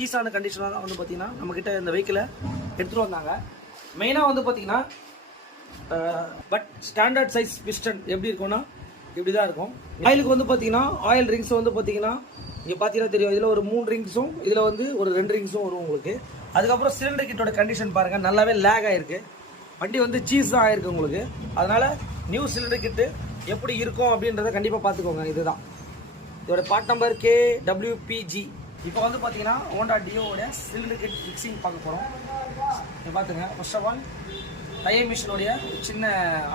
சீஸான கண்டிஷனாக தான் வந்து பார்த்தீங்கன்னா நம்மக்கிட்ட இந்த வெஹிக்கிளை எடுத்துகிட்டு வந்தாங்க. மெயினாக வந்து பார்த்தீங்கன்னா பட் ஸ்டாண்டர்ட் சைஸ் பிஸ்டன் எப்படி இருக்கும்னா இப்படி தான் இருக்கும். ஆயிலுக்கு வந்து பார்த்தீங்கன்னா ஆயில் ரிங்ஸ் வந்து பார்த்தீங்கன்னா இங்கே பார்த்தீங்கன்னா தெரியும், இதில் ஒரு 3 ரிங்ஸும் இதில் வந்து ஒரு 2 ரிங்ஸும் வரும் உங்களுக்கு. அதுக்கப்புறம் சிலிண்டர் கிட்டோட கண்டிஷன் பாருங்கள், நல்லாவே லேக் ஆகிருக்கு. வண்டி வந்து சீஸ் தான் ஆகிருக்கு உங்களுக்கு. அதனால் நியூ சிலிண்டர் கிட்டு எப்படி இருக்கும் அப்படின்றத கண்டிப்பாக பார்த்துக்கோங்க. இதுதான் இதோட பார்ட் நம்பர் KWPG. இப்போ வந்து பார்த்தீங்கன்னா ஹோண்டா டியோட சிலிண்டர் கிட் ஃபிக்ஸிங் பார்க்க போகிறோம். இதை பார்த்துங்க. ஃபர்ஸ்ட் ஆஃப் ஆல் தைய மிஷினுடைய சின்ன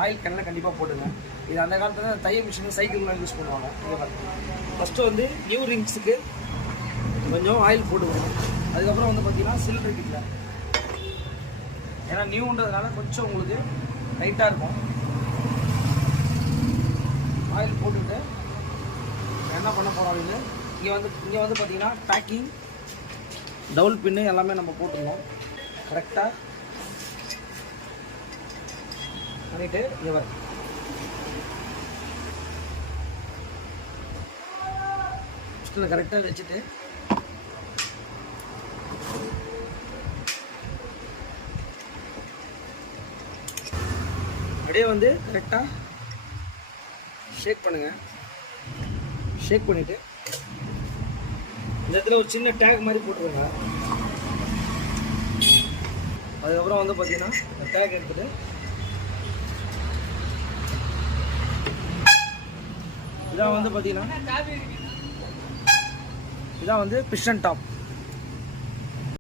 ஆயில் கேனில் கண்டிப்பாக போட்டுங்க. இது அந்த காலத்தில் தைய மிஷின் சைக்கிள்லாம் யூஸ் பண்ணுவாங்க. இதை பார்த்துங்க. ஃபஸ்ட்டு வந்து நியூ ரிங்ஸுக்கு கொஞ்சம் ஆயில் போட்டுக்கணும். அதுக்கப்புறம் வந்து பார்த்தீங்கன்னா சிலிண்டர் கிட்டில், ஏன்னா நியூன்றதுனால கொஞ்சம் உங்களுக்கு லைட்டாக இருக்கும். ஆயில் போட்டுட்டு என்ன பண்ண போகிறோம் அப்படின்னு இங்கே வந்து பார்த்தீங்கன்னா பேக்கிங் டவுல் பின்னு எல்லாமே நம்ம போட்டுருந்தோம். கரெக்டாக பண்ணிவிட்டு இவர் கரெக்டாக வச்சுட்டு அப்படியே வந்து கரெக்டாக ஷேக் பண்ணுங்கள். ஷேக் பண்ணிவிட்டு இந்த இடத்துல ஒரு சின்ன டேக் மாதிரி போட்டுருங்க. அதுக்கப்புறம் வந்து பார்த்தீங்கன்னா இந்த டேக் எடுத்துகிட்டு இதான் வந்து பார்த்தீங்கன்னா இதான் வந்து பிஸ்டன் டாப்.